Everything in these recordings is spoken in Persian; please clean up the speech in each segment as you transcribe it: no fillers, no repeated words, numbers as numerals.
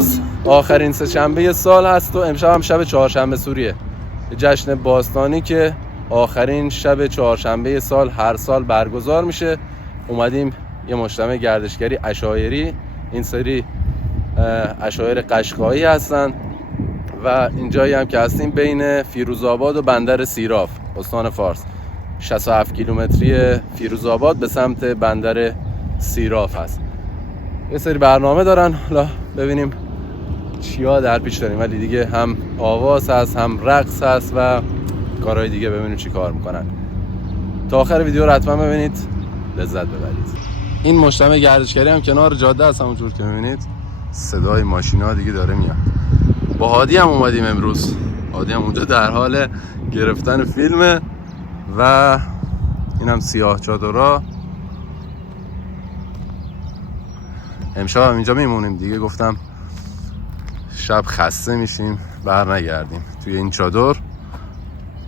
امروز آخرین سه‌شنبه سال هست و امشب هم شب چهارشنبه سوریه، جشن باستانی که آخرین شب چهارشنبه سال هر سال برگزار میشه. اومدیم یه مجتمع گردشگری عشایری، این سری عشایر قشقایی هستن و اینجایی هم که هستیم بین فیروزآباد و بندر سیراف استان فارس. 67 کیلومتری فیروزآباد به سمت بندر سیراف هست. یه سری برنامه دارن، حالا ببینیم چیا در پیش داریم، ولی دیگه هم آواز هست هم رقص هست و کارهای دیگه، ببینیم چی کار میکنن. تا آخر ویدیو رو حتما ببینید، لذت ببرید. این مجتمع گردشگری هم کنار جاده هست، همونجور که میبینید صدای ماشینا دیگه داره میاد. با هادی هم اومدیم امروز، هادی هم اونجا در حال گرفتن فیلمه و اینم سیاه چادرها. امشب هم اینجا میمونیم دیگه، گفتم شب خسته میشیم بر نگردیم، توی این چادر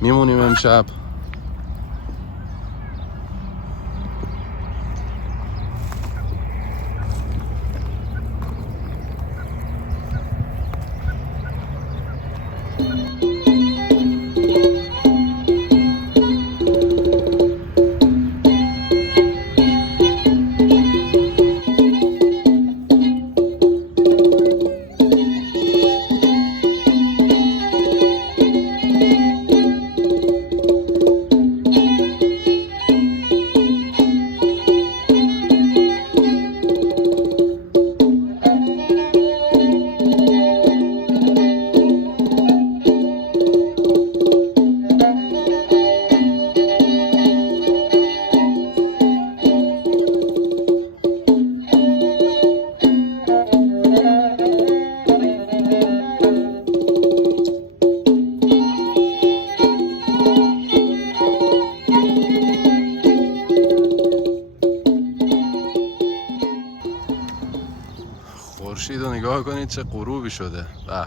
میمونیم امشب. خورشید رو نگاه کنید چه غروبی شده. به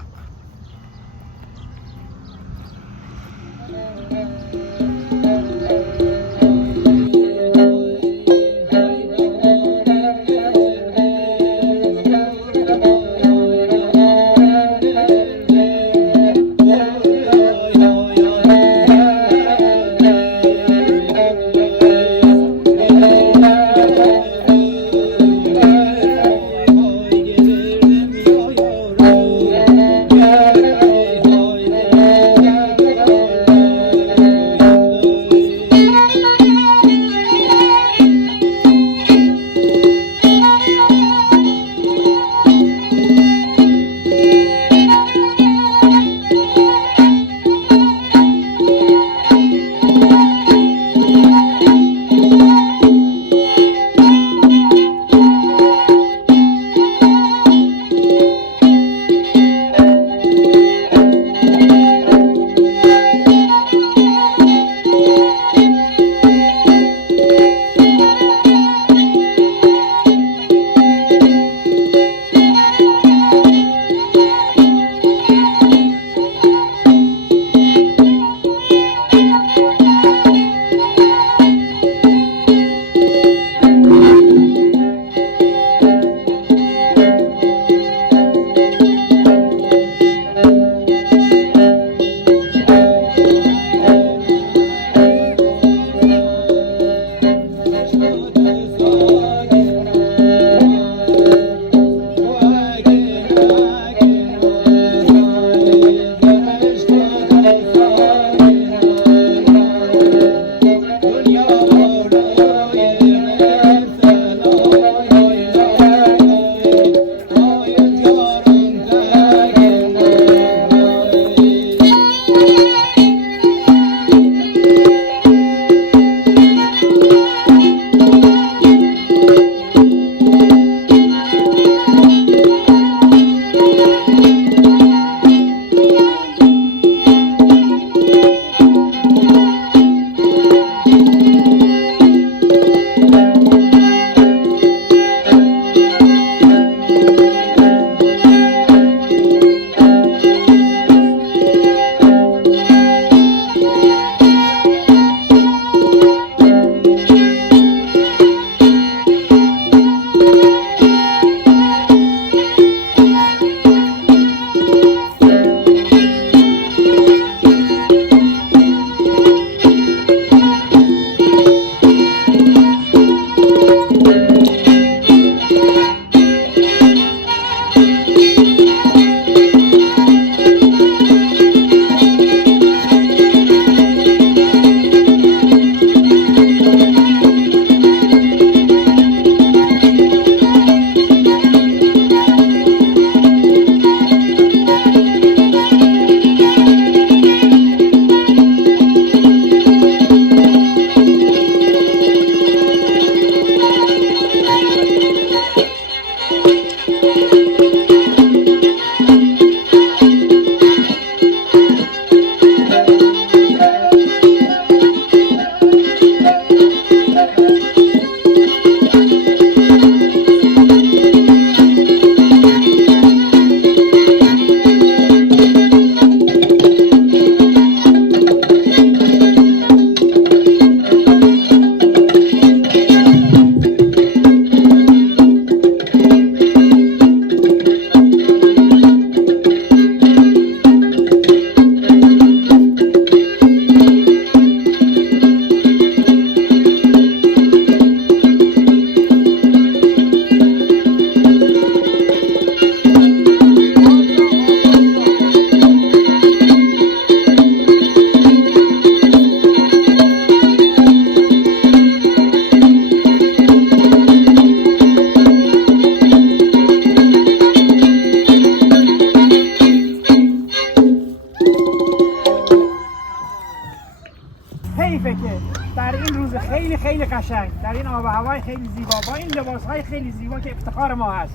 در این آب و هوای خیلی زیبا، با این لباس‌های خیلی زیبا که افتخار ما هست،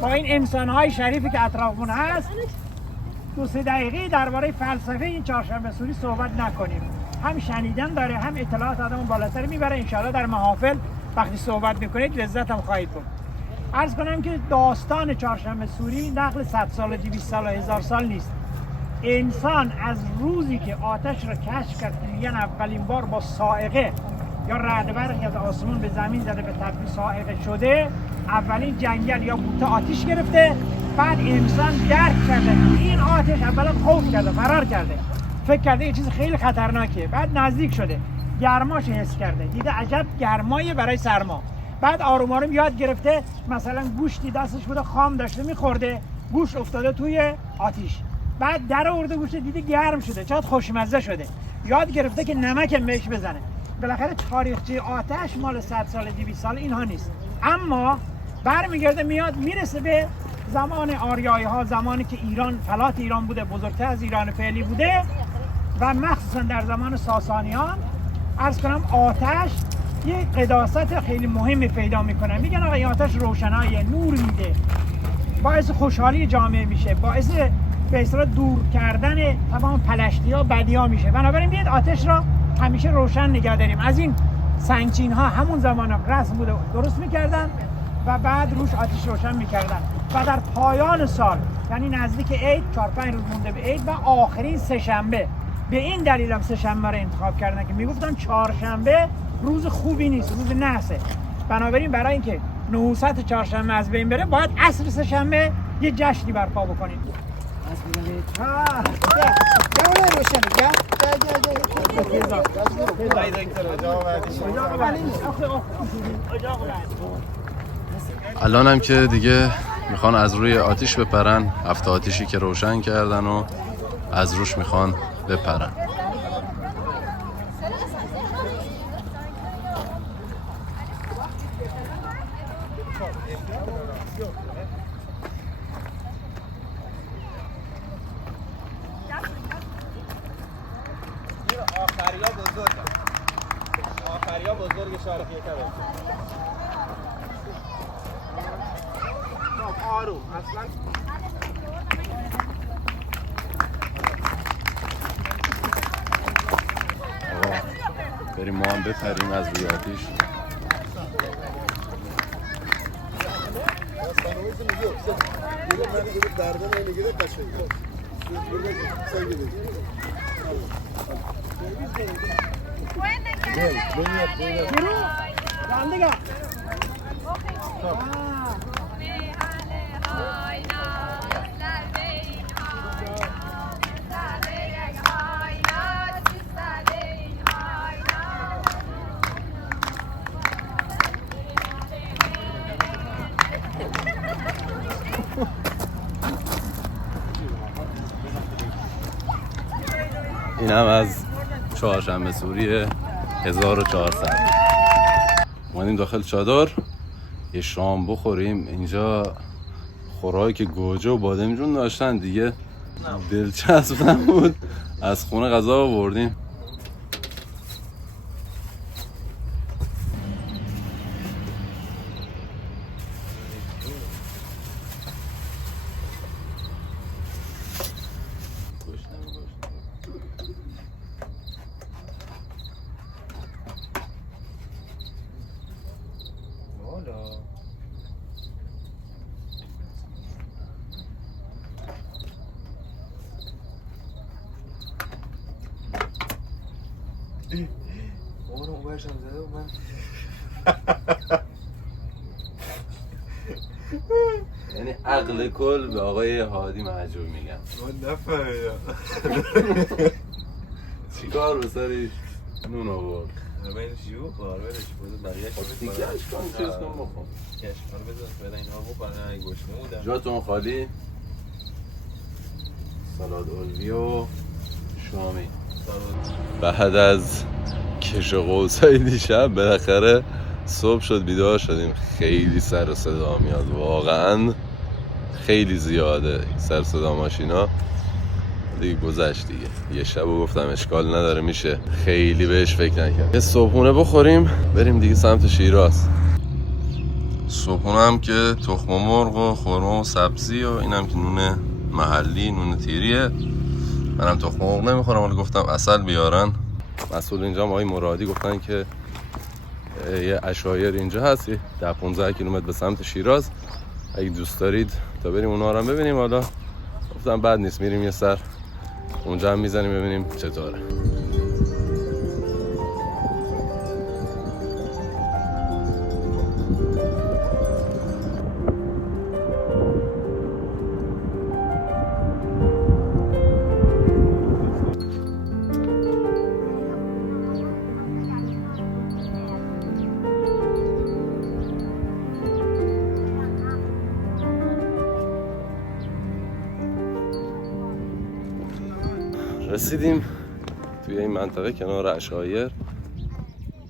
با این انسان‌های شریفی که اطرافمون هست، 2-3 دقیقه درباره فلسفه این چهارشنبه سوری صحبت نکنیم. هم شنیدن داره، هم اطلاعات آدمو بالاتر میبره. انشاءالله در محافل وقتی صحبت میکنید لذت هم خواهید برد. عرض کنم که داستان چهارشنبه سوری نقل 100 سال، 200 سال و 1000 سال نیست. انسان از روزی که آتش را کشف کرد که میگن اولین بار با صاعقه یا رعدبرقی از آسمون به زمین زده به تبدیل صاعقه شده، اولین جنگل یا بوته آتش گرفته، بعد انسان درک کرده این آتش، اولا خوف کرده، فرار کرده، فکر کرده یه چیز خیلی خطرناکه، بعد نزدیک شده، گرماش حس کرده، دیده عجب گرمایه برای سرما، بعد آروم آروم یاد گرفته مثلا گوشتی دستش بوده خام داشته میخورده، گوشت افتاده توی آتیش، بعد در آورده گوشت دیده گرم شده، چقدر خوشمزه شده، یاد گرفته که نمک بهش بزنه. بالاخره تاریخچه آتش مال 100 سال 200 سال اینها نیست، اما برمیگرده میاد میرسه به زمان آریایی ها، زمانی که ایران، فلات ایران بوده، بزرگتر از ایران فعلی بوده، و مخصوصا در زمان ساسانیان عرض کنم آتش یه قداست خیلی مهمی پیدا میکنه. میگن آقا این آتش روشناییه، نور میده، باعث خوشحالی جامعه میشه، باعث به اصطلاح دور کردن تمام پلشتی ها، بدی ها میشه. بنابراین بیاید آتش را همیشه روشن نگه داریم. از این سنگچین ها همون زمان هم رسم بوده، درست میکردن و بعد روش آتش روشن میکردن و در پایان سال، یعنی نزدیک عید، 4-5 روز مونده به عید و آخرین سه‌شنبه، به این دلیل هم سه‌شنبه رو انتخاب کردن که میگفتن چهارشنبه روز خوبی نیست، روز نحسه. بنابراین برای اینکه نحوست چهارشنبه از بین بره، باید عصر سه‌شنبه یه جشنی برپا بکنیم. الان هم که دیگه میخوان از روی آتیش بپرن، هفت آتیشی که روشن کردن و از روش میخوان بپرن. آخریا بزرگ شارخیه تره. آروم اصلا بریم ما هم بپریم از روی آتیش. این هم از چهارشنبه سوری 1400. اومدیم داخل چادر یه شام بخوریم. اینجا خوراک گوجه و بادمجون داشتن دیگه، دلچسب نبود، از خونه غذا آوردیم. یعنی عقل کل به آقای هادی محجوب میگم. من نفهمیدم چیکار بساری نون آورد؟ بینش یو خوار برش بود بقیه‌اش دیگه اشکان چیز کن بخون. کشمار بذار بدن اینها بخورن. اگه گشنه بودن جاتون خالی. سالاد اولوی و شامی. بعد از کش قوسای دیشب بالاخره صبح شد، بیدار شدیم. خیلی سر و صدا میاد، واقعا خیلی زیاده سر صدا ماشینا. دیگه گذشت دیگه. یه شبو گفتم اشکال نداره میشه، خیلی بهش فکر نکرد. یه صبحونه بخوریم بریم دیگه سمت شیراز. صبحونه هم که تخم مرغ و خرما و سبزی و اینم که نون محلی، نون تیریه. منم تخم مرغ نمیخورم ولی گفتم عسل بیارن. مسئول اینجا آقای مرادی گفتن که یه عشایر اینجا هست 10-15 کیلومتر به سمت شیراز، اگه دوست دارید تا بریم اونا رو هم ببینیم. حالا گفتم بد نیست میریم یه سر اونجا هم میزنیم ببینیم چطوره. رسیدیم توی این منطقه کنار عشایر،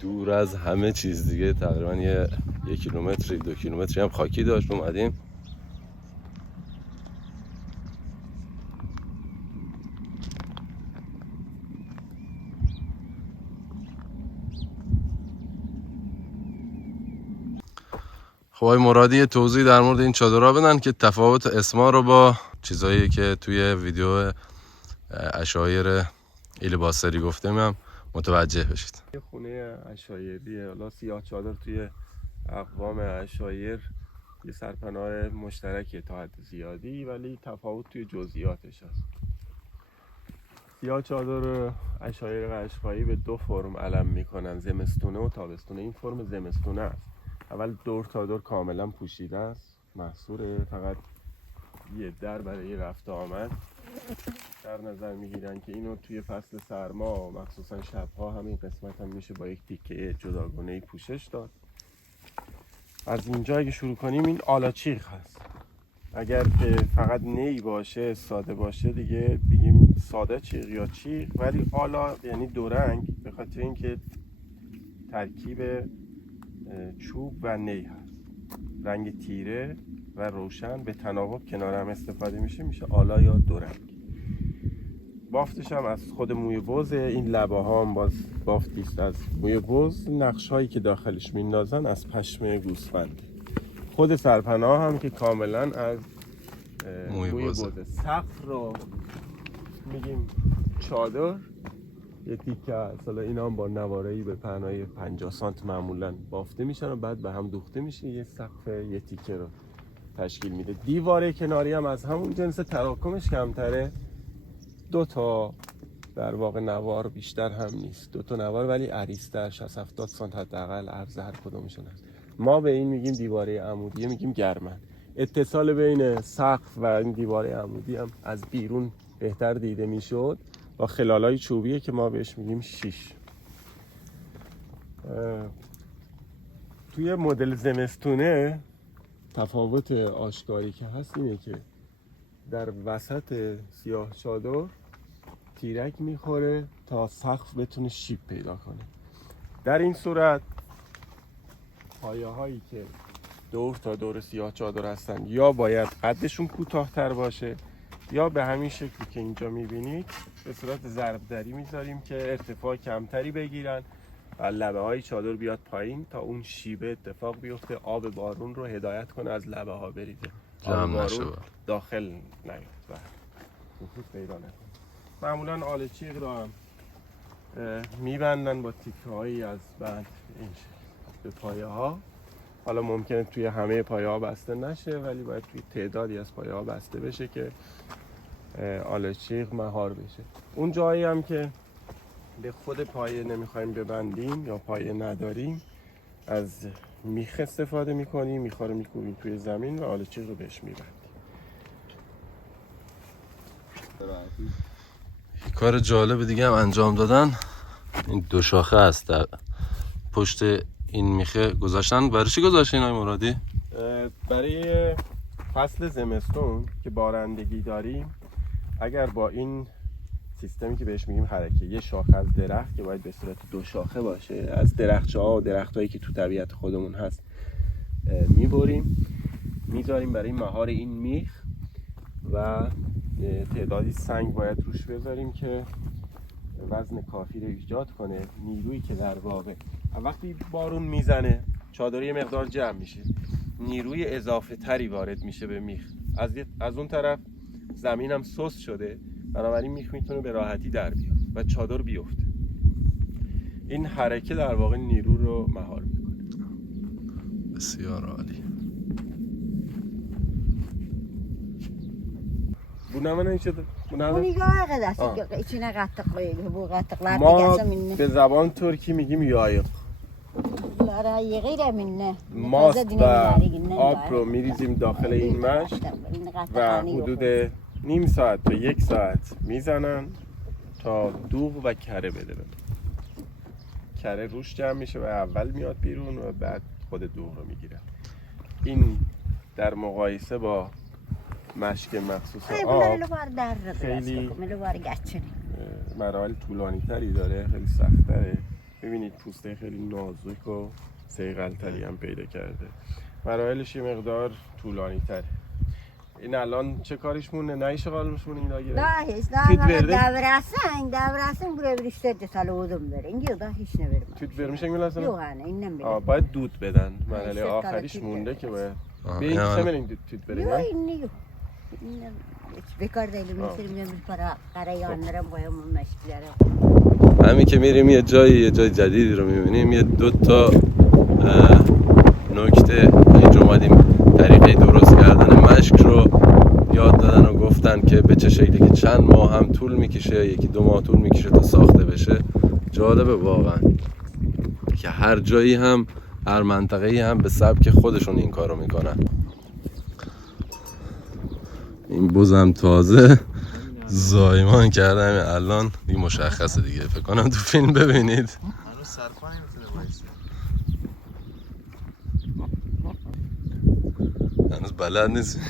دور از همه چیز دیگه، تقریبا یه کیلومتری 2 کیلومتری هم خاکی داشت. اومدیم خب آقای مرادی توضیح در مورد این چادرها بدن که تفاوت اسما رو با چیزایی که توی ویدیو عشایر ایل باسری گفتم هم متوجه بشید. یه خونه عشایریه، حالا سیاه چادر توی اقوام عشایر یه سرپناه مشترکه تا حد زیادی، ولی تفاوت توی جزئیاتش هست. سیاه چادر عشایر قشقایی به 2 فرم علم میکنن، زمستونه و تابستونه. این فرم زمستونه است. اول دور تا دور کاملا پوشیده است، محصوره، فقط یه در برای رفت آمد در نظر میگیرن که اینو توی فصل سرما مخصوصا شبها همین قسمت هم میشه با یک تیکه جداگانه‌ای پوشش داد. از اینجا اگه شروع کنیم این آلاچیق هست. اگر که فقط نی باشه ساده باشه دیگه بگیم ساده چیق یا چیق، ولی آلا یعنی دو رنگ به خاطر اینکه ترکیب چوب و نی هست. رنگ تیره و روشن به تناوب کنار هم استفاده میشه آلا یا دو رنگ. بافتش هم از خود موی بز. این لبه ها هم باز بافتی است از موی بز. نقش هایی که داخلش میندازن از پشم گوسفند. خود سرپناه هم که کاملا از موی بزه. سقف رو میگیم چادر، یه تیکه هست. حالا اینا هم با نواره‌ای به پهنای 50 سانت معمولا بافته میشن و بعد به هم دوخته میشه، یه سقف یه تیکه رو تشکیل میده. دیواره کناری هم از همون جنس، تراکمش کمتره. 2 تا در واقع نوار، بیشتر هم نیست. 2 تا نوار ولی عریض‌تر، 60-70 سانت حداقل عرض هر کدومشون هست. ما به این میگیم دیواره عمودی، میگیم گرمن. اتصال بین سقف و این دیواره عمودی هم از بیرون بهتر دیده میشد با خلالای چوبیه که ما بهش میگیم شیش. توی مدل زمستونه تفاوت آشکاری که هست اینه که در وسط سیاه چادر تیرک میخوره تا سقف بتونه شیب پیدا کنه. در این صورت پایه هایی که دور تا دور سیاه چادر هستن یا باید قدشون کوتاه‌تر باشه یا به همین شکلی که اینجا میبینید به صورت ضربدری میذاریم که ارتفاع کمتری بگیرن و لبه های چادر بیاد پایین تا اون شیبه اتفاق بیفته، آب بارون رو هدایت کنه از لبه ها بریزه، آب بارون داخل نیاد و نفوذ پیدا نکنه. معمولا آل چیق رو هم میبندن با تیکه هایی از بند این شکل به پایه ها. حالا ممکنه توی همه پایه ها بسته نشه ولی باید توی تعدادی از پایه ها بسته بشه که آلاچیق مهار بشه. اون جایی هم که به خود پایه نمیخوایم ببندیم یا پایه نداریم از میخ استفاده میکنیم، میخا رو میکوبیم توی زمین و آلاچیق رو بهش میبندیم. کار جالب دیگه هم انجام دادن. این 2 شاخه هست در پشت این میخه گذاشتن. برای چی گذاشتین آقای مرادی؟ برای فصل زمستون که بارندگی داریم اگر با این سیستمی که بهش میگیم حرکه، یه شاخه از درخت که باید به صورت 2 شاخه باشه از درخت‌ها و درختایی که تو طبیعت خودمون هست میبریم میذاریم برای مهار این میخ و تعدادی سنگ باید روش بذاریم که وزن کافی رو ایجاد کنه. نیرویی که در واقع وقتی بارون میزنه چادر یه مقدار جمع میشه، نیروی اضافه تری وارد میشه به میخ. از اون طرف زمین هم سست شده، بنابراین میخ میتونه به راحتی در بیاد و چادر بیفته. این حرکت در واقع نیرو رو مهار میکنه. بسیار عالی. ما به زبان ترکی میگیم یایق. ماست و آب رو میریزیم داخل این مشت و حدود نیم ساعت تا 1 ساعت میزنن تا دوغ و کره بده. کره روش جمع میشه و اول میاد بیرون و بعد خود دوغ رو میگیره. این در مقایسه با مشک مخصوص آب خیلی مراحل طولانی تری داره، خیلی سخت تره. ببینید پوسته خیلی نازک و صیقل تری هم پیدا کرده. مراحلش یه مقدار طولانی تره. این الان چه کارش مونه؟ نه ایش قالمش مونه اینا گیره؟ Daha hiç. Davrasan buraya bir işte de saludum der. İngi daha hiç ne vermem. توت vermişen mi lazım? Yok hani innen bile. باید دود بدن. مرحله işte آخریش karakter مونده der. که باید. آه، به این این هم- سمرین توت برین. Yok inni yok. İnnen hiç bekar değilim. Mesela bir para karayanlara koyamam meşklere. همین که میریم یه جای جدیدی رو میبینیم. یه 2 تا نکته اینجا اومدیم طریقه درست کردن مشک رو یاد دادن و گفتن که به چه شکلی که چند ماه هم طول میکشه، 1-2 ماه طول میکشه تا ساخته بشه. جالبه واقعا که هر جایی هم هر منطقه‌ای هم به سبک خودشون این کارو میکنن. این بزم تازه زایمان کرده همین الان دیگه مشخصه دیگه. فکر کنم تو فیلم ببینید. هنوز سرپا نمیتونه وایسه. هنوز بلد نیست.